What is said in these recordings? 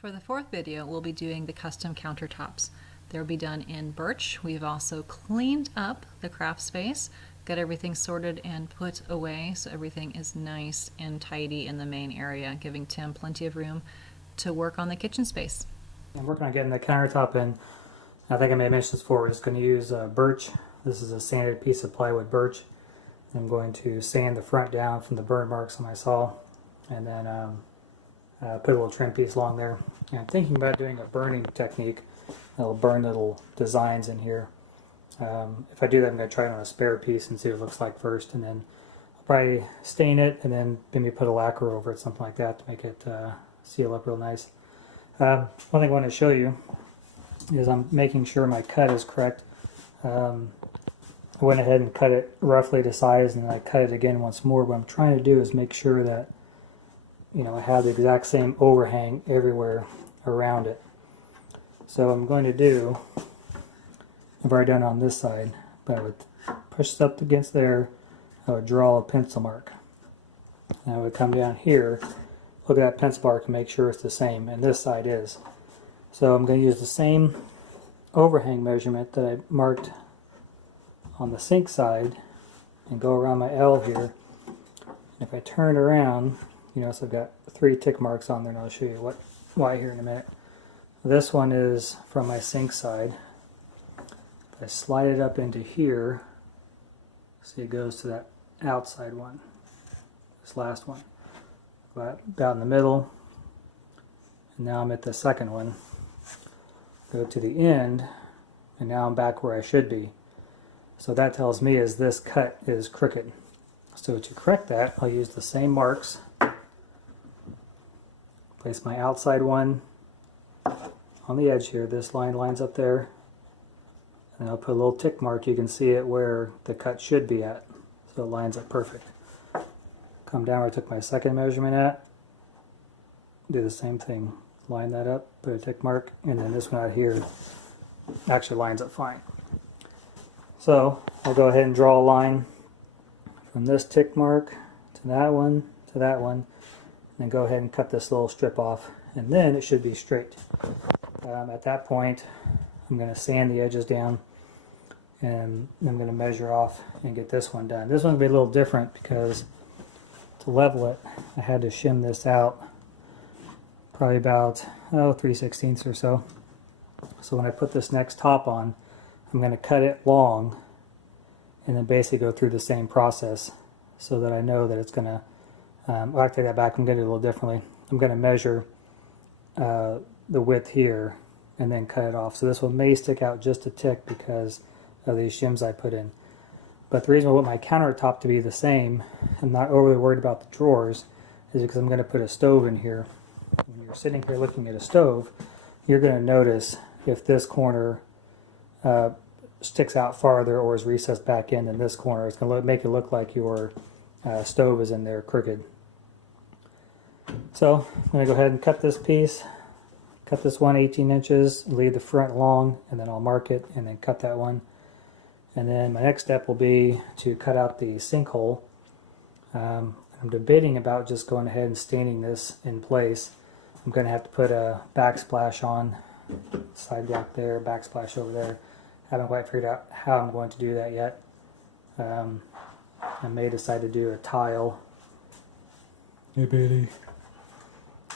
For the fourth video, we'll be doing the custom countertops. They'll be done in birch. We've also cleaned up the craft space, got everything sorted and put away so everything is nice and tidy in the main area, giving Tim plenty of room to work on the kitchen space. I'm working on getting the countertop in. I think I may have mentioned this before. We're just going to use birch. This is a sanded piece of plywood birch. I'm going to sand the front down from the burn marks on my saw, and then put a little trim piece along there. And I'm thinking about doing a burning technique that'll burn little designs in here. If I do that, I'm going to try it on a spare piece and see what it looks like first, and then I'll probably stain it and then maybe put a lacquer over it, something like that, to make it seal up real nice. One thing I want to show you is I'm making sure my cut is correct. I went ahead and cut it roughly to size, and then I cut it again once more. What I'm trying to do is make sure that I have the exact same overhang everywhere around it. So I'm going to do, I've already done it on this side, but I would push this up against there, I would draw a pencil mark. And I would come down here, look at that pencil mark and make sure it's the same, and this side is. So I'm going to use the same overhang measurement that I marked on the sink side and go around my L here. And if I turn around, so I've got 3 tick marks on there, and I'll show you why here in a minute. This one is from my sink side. If I slide it up into here, see it goes to that outside one, this last one. About in the middle, and now I'm at the second one. Go to the end, and now I'm back where I should be. So that tells me is this cut is crooked. So to correct that, I'll use the same marks. Place my outside one on the edge here. This line lines up there. And I'll put a little tick mark. You can see it where the cut should be at. So it lines up perfect. Come down where I took my second measurement at. Do the same thing. Line that up, put a tick mark, and then this one out here actually lines up fine. So I'll go ahead and draw a line from this tick mark to that one, and then go ahead and cut this little strip off, and then it should be straight. At that point, I'm going to sand the edges down, and I'm going to measure off and get this one done. This one will be a little different because to level it, I had to shim this out probably about 3/16 or so. So when I put this next top on, I'm going to cut it long and then basically go through the same process so that I know that it's going to, I take that back, I'm going to do it a little differently. I'm going to measure the width here and then cut it off. So this one may stick out just a tick because of these shims I put in. But the reason I want my countertop to be the same, I'm not overly worried about the drawers, is because I'm going to put a stove in here. When you're sitting here looking at a stove, you're going to notice if this corner sticks out farther or is recessed back in than this corner. It's going to make it look like your stove is in there crooked. So I'm going to go ahead and cut this piece, cut this one 18 inches, leave the front long, and then I'll mark it and then cut that one. And then my next step will be to cut out the sinkhole. I'm debating about just going ahead and staining this in place. I'm going to have to put a backsplash on, side block there, backsplash over there. Haven't quite figured out how I'm going to do that yet. I may decide to do a tile. Hey, Bailey.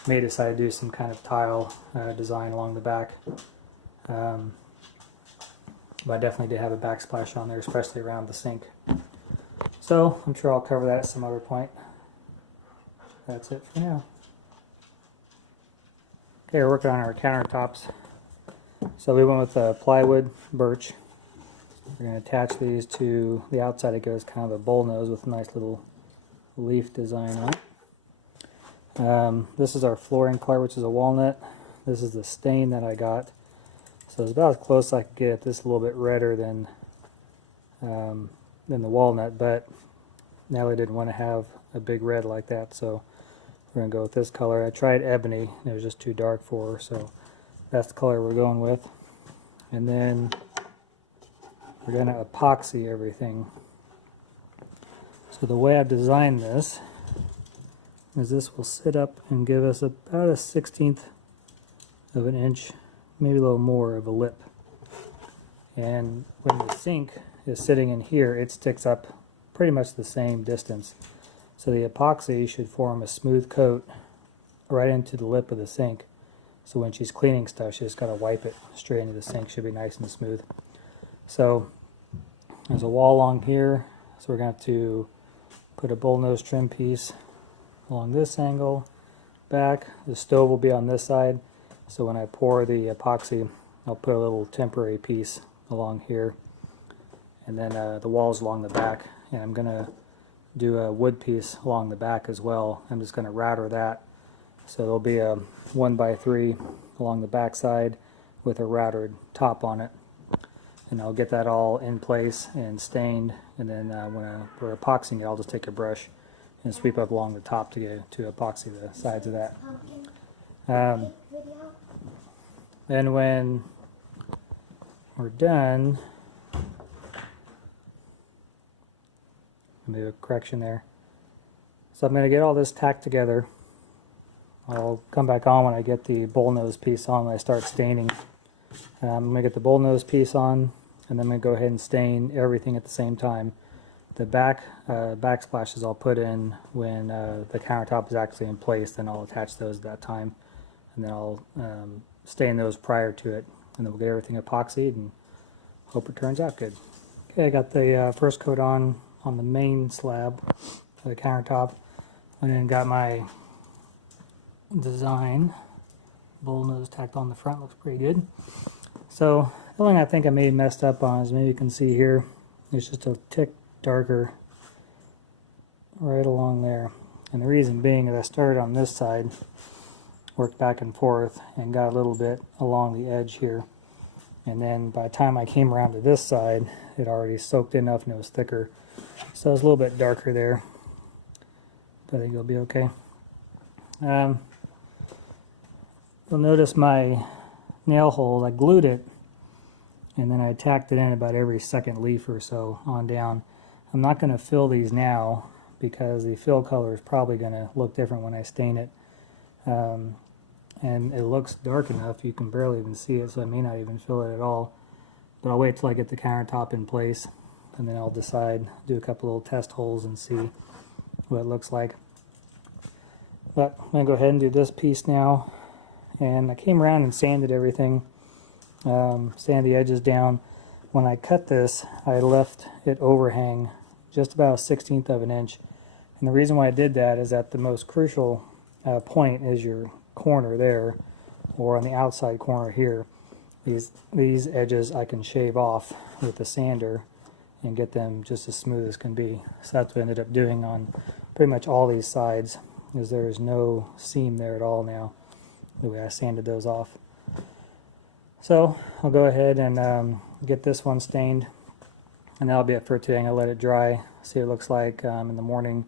May decide to do some kind of tile design along the back. But I definitely did have a backsplash on there, especially around the sink. So I'm sure I'll cover that at some other point. That's it for now. Okay, we're working on our countertops. So we went with plywood, birch. We're going to attach these to the outside. It goes kind of a bullnose with a nice little leaf design on it. This is our flooring color, which is a walnut. This is the stain that I got. So it's about as close as I could get. This is a little bit redder than the walnut, but Nellie didn't want to have a big red like that, so we're going to go with this color. I tried ebony, and it was just too dark for her, so that's the color we're going with. And then we're going to epoxy everything. So the way I've designed this is this will sit up and give us about a 1/16 of an inch, maybe a little more of a lip. And when the sink is sitting in here, it sticks up pretty much the same distance. So the epoxy should form a smooth coat right into the lip of the sink. So when she's cleaning stuff, she just got to wipe it straight into the sink. Should be nice and smooth. So there's a wall along here. So we're going to have to put a bullnose trim piece along this angle. Back. The stove will be on this side. So when I pour the epoxy, I'll put a little temporary piece along here. And then the walls along the back. And I'm going to do a wood piece along the back as well. I'm just going to router that. So there'll be a 1x3 along the back side with a routered top on it. And I'll get that all in place and stained. And then when we're epoxying it, I'll just take a brush and sweep up along the top to epoxy the sides of that. Then when we're done, maybe a correction there. So I'm going to get all this tacked together. I'll come back on when I get the bullnose piece on when I start staining. I'm going to get the bullnose piece on, and then I'm going to go ahead and stain everything at the same time. The backsplashes I'll put in when the countertop is actually in place, then I'll attach those at that time. And then I'll stain those prior to it, and then we'll get everything epoxied and hope it turns out good. Okay, I got the first coat on the main slab for the countertop, and then got my design bullnose tacked on the front. Looks pretty good. So the only thing I think I may have messed up on is, maybe you can see here, it's just a tick darker right along there. And the reason being is I started on this side, worked back and forth, and got a little bit along the edge here. And then by the time I came around to this side, it already soaked enough and it was thicker. So it's a little bit darker there. But I think it'll be okay. You'll notice my nail holes, I glued it, and then I tacked it in about every second leaf or so on down. I'm not going to fill these now because the fill color is probably going to look different when I stain it. And it looks dark enough you can barely even see it, so I may not even fill it at all. But I'll wait till I get the countertop in place, and then I'll decide, do a couple little test holes and see what it looks like. But I'm going to go ahead and do this piece now. And I came around and sanded everything, sanded the edges down. When I cut this, I left it overhang just about 1/16 of an inch. And the reason why I did that is that the most crucial point is your corner there, or on the outside corner here. These edges I can shave off with the sander and get them just as smooth as can be. So that's what I ended up doing on pretty much all these sides, is there is no seam there at all now, the way I sanded those off. So I'll go ahead and get this one stained, and that'll be it for today. I'm going to let it dry, see what it looks like in the morning,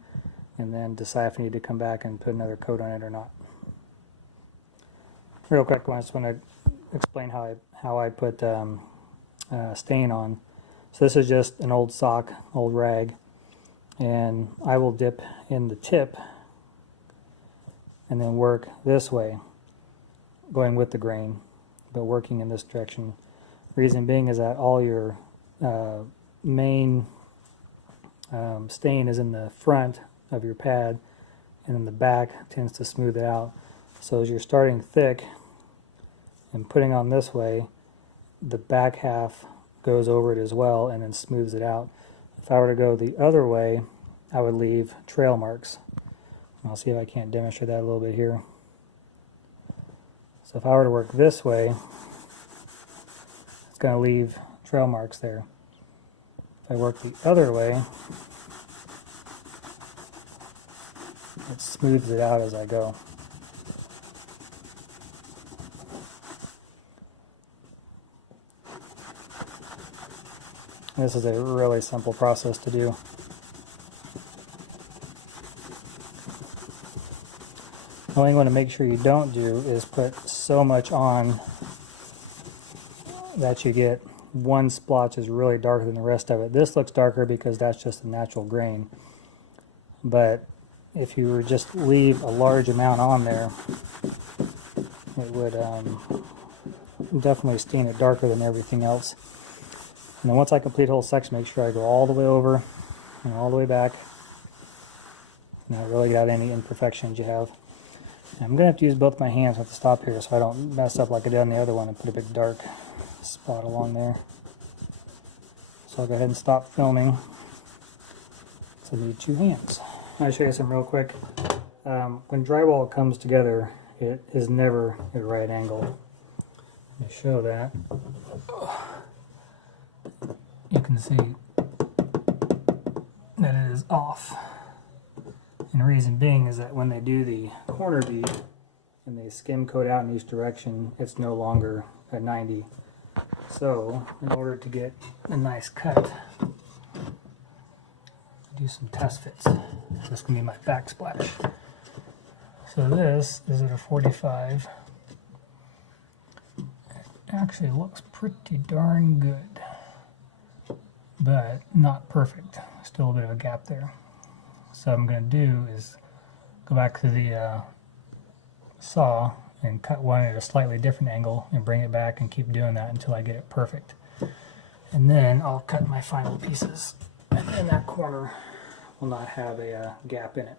and then decide if I need to come back and put another coat on it or not. Real quick, I just want to explain how I put stain on. So this is just an old sock, old rag, and I will dip in the tip and then work this way, going with the grain, but working in this direction. Reason being is that all your main stain is in the front of your pad, and then the back tends to smooth it out. So as you're starting thick and putting on this way, the back half goes over it as well and then smooths it out. If I were to go the other way, I would leave trail marks. And I'll see if I can't demonstrate that a little bit here. So if I were to work this way, it's going to leave trail marks there. If I work the other way, it smooths it out as I go. This is a really simple process to do. The only thing you want to make sure you don't do is put so much on that you get one splotch is really darker than the rest of it. This looks darker because that's just a natural grain. But if you were just leave a large amount on there, it would definitely stain it darker than everything else. And then once I complete the whole section, make sure I go all the way over and all the way back. Not really get out any imperfections you have. And I'm going to have to use both my hands with the stop here so I don't mess up like I did on the other one and put a big dark spot along there. So I'll go ahead and stop filming. So I need 2 hands. I'll show you something real quick. When drywall comes together, it is never at a right angle. Let me show that. You can see that it is off. And the reason being is that when they do the corner bead and they skim coat out in each direction, it's no longer at 90. So, in order to get a nice cut, do some test fits. This can be my backsplash. So this is at a 45. It actually looks pretty darn good, but not perfect. Still a bit of a gap there. So what I'm going to do is go back to the saw and cut one at a slightly different angle and bring it back and keep doing that until I get it perfect. And then I'll cut my final pieces, and then that corner will not have a gap in it.